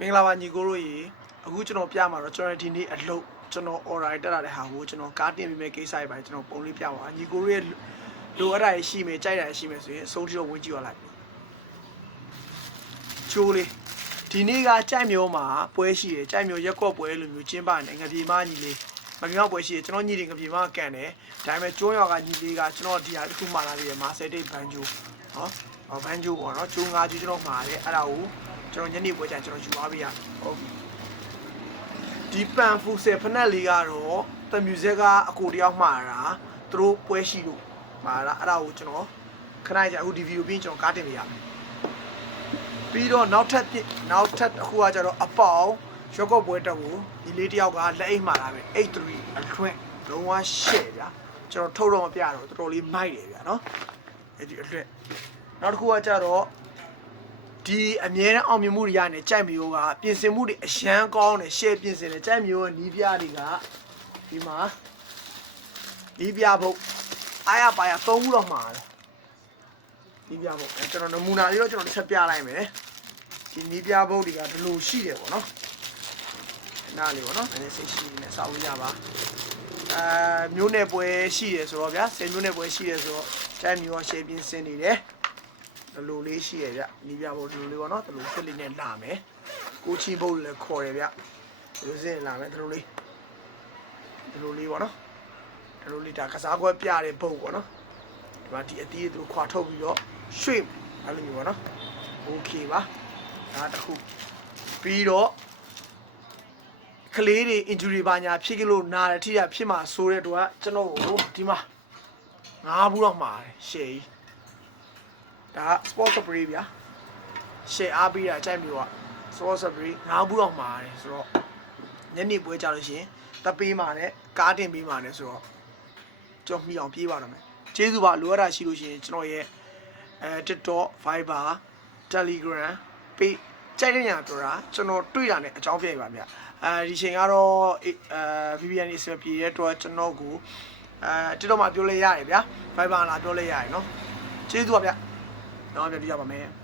မင်္ဂလာပါညီကိုတို့ရေအခုကျွန်တော်ပြမှာတော့ကျွန်တော်ဒီနေ့အလုပ်ကျွန်တော် order တက်လာတဲ့ဟာကိုကျွန်တော်ကားတင်ပြီးမဲ့ကိစ္စတွေပါကျွန်တော်ပုံလေးပြပါညီကိုတို့ရဲ့လိုအပ်တာရှိမယ်ကြိုက်တာရှိမယ်ဆိုရင်အဆုံးထိတော့ဝင်ကြည့်ရလိုက်ချိုးလေးဒီနေ့ကကြိုက်မျိုးမှာပွဲရှိတယ်ကြိုက်မျိုးရက်ကော့ပွဲလိုမျိုးကျင်းပနေငပြေမညီလေးမပြေမပွဲရှိတယ်ကျွန်တော်ညီတွေငပြေမကန်တယ်ဒါပေမဲ့ကျွန်းရွာကညီလေးကကျွန်တော်ဒီဟာတစ်ခုမှလာပြီးရမာဆယ်တိတ်ဘန်ဂျိုနော်ဘန်ဂျိုပေါ့နော်ကျိုး၅ကျိုးကျွန်တော်မှာတယ်အဲ့ဒါကိုကျွန်တော်ညနေပွဲကျရင်ကျွန်တော်ယူသွားပေးရဟုတ်ဒီပန်ဖူဆယ်ဖနက်လေးကတော့တမြူဇက်ကအကိုတယောက်မှားတာသူတို့ပွဲရှိလို့မှားတာအဲ့ဒါကိုကျွန်တော်ခဏကြာအခုဒီဗီဒီယိုပြီးကျွန်တော်ကားတင်ပေးရမယ်ပြီးတော့နောက်ထပ်အခုကကျတော့အပေါင်ရွက်ကော့ပွဲတက်ကိုဒီလေးတယောက်ကလက်အိတ်မှားတာပဲ83အတွင်းလုံးဝရှဲ့ဗျာကျွန်တော်ထုတ်တော့မပြတော့တော်တော်လေးမိုက်တယ်ဗျာနော်အဲ့ဒီအတွက်နောက်တစ်ခုကကျတော့ဒီအမြဲတမ်းအောင်မြင်မှုတွေရနေကြိုက်မျိုးကပြင်ဆင်မှုတွေအရန်ကောင်းတယ်ရှယ်ပြင်ဆင်တယ်ကြိုက်မျိုးကနီးပြတွေကဒီမှာနီးပြဘုတ်အားရပါရ3ခုတော့မှာတယ်နီးပြဘုတ်ကျွန်တော်နမူနာလေးတော့ကျွန်တော်တစ်ချက်ပြလိုက်မယ်ဒီနီးပြဘုတ်တွေကဒီလိုရှိတယ်ပေါ့နော်နားလေးပေါ့နော်အဲ့ဒီစိတ်ရှိနေစောက်လို့ရပါမျိုးနယ်ပွဲရှိတယ်ဆိုတော့ဗျာ10မျိုးနယ်ပွဲရှိတယ်ဆိုတော့ကြိုက်မျိုးကရှယ်ပြင်ဆင်နေတယ်ဒီလိုလေးရှိရဗျနီးပြဖို့ဒီလိုလေးပေါ့နော်ဒီလိုစစ်လေးနဲ့လာမယ်ကိုချီဘုတ်လည်းခေါ်ရဗျဒီလိုစစ်လာမယ်ဒီလိုလေးပေါ့နော်ဒီလိုလေးဒါကစားကွက်ပြတဲ့ဘုတ်ပေါ့နော်ဒီမှာဒီအသီးတွေခွာထုတ်ပြီးတော့ရွှေ့အဲ့လိုမျိုးပေါ့နော်โอเคပါဒါတစ်ခုပြီးတော့ကလေးတွေ injury ပါညာဖြစ်ကြလို့နားတယ်ထိရဖြစ်မှာဆိုတဲ့တော့ကျွန်တော်ကိုဒီမှာ9ဘူးတော့မှာရှယ်ကြီးဒါ sport spray ဗျာ share အားပေးတာကြိုက်မျိုးက sport spray 9ဘူးတော့မှာတယ်ဆိုတော့ညနေပွဲကြလို့ရှိရင်တပေးမှာနဲ့ကားတင်ပေးမှာနဲ့ဆိုတော့ကြောက်မိအောင်ပြေးပါတော့မယ်ကျေးဇူးပါလိုအပ်တာရှိလို့ရှိရင်ကျွန်တော်ရဲ့TikTok Viber Telegram page ကြိုက်တဲ့ညာပြောတာကျွန်တော်တွေ့တာနဲ့အကြောင်းပြရပါဗျဒီချိန်ကတော့VPN အစပြေရဲ့တော့ကျွန်တော်ကိုTikTok မှာပြောလဲရတယ်ဗျာ Viber လာပြောလဲရတယ်နော်ကျေးဇူးပါဗျနောက်ပြန်ပြရပါမယ်